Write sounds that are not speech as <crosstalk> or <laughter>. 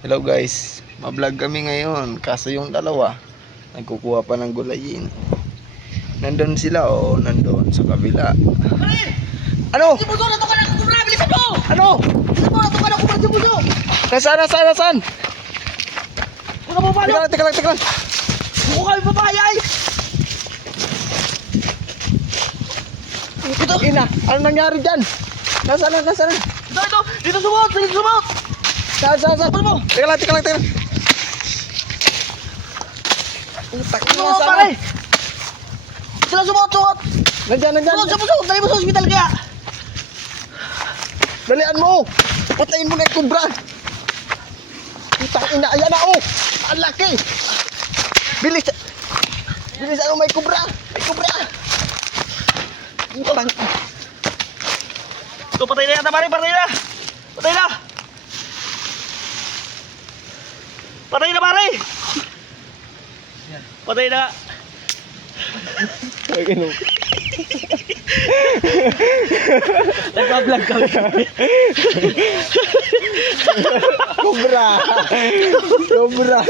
Hello guys, mablog kami ngayon kaso yung dalawa nagkukuha pa ng gulayin. Nandun sila o nandun sa kabila. Ano? Ano? Nasaan, nasaan, nasaan? Ka mo Teka lang, teka lang, teka lang. Buko kami papayay! Ito, ina. Ano nangyari dyan? Nasaan, na, nasaan? na? Ito, ito! Dito sumot! Dito sumot! Saan, saan, saan? Ano mo? Teka lang, teka lang, teka lang. Utak mo, saan? pare? Sila sumot! Nandyan, nandyan. Sumot, sumot! Dali mo sa ospital kaya! Dalian mo. Patayin mo na yung kubra. Utang ina, ayan na oh. Ang laki. Bilis. Bilis ano may kubra. May kubra. Utang. Ito, patay na yata, pare! Patay na! Patay na! <laughs> Patay na! Patay na! Nagpa-vlog kami. Kubra. Kubra. <laughs>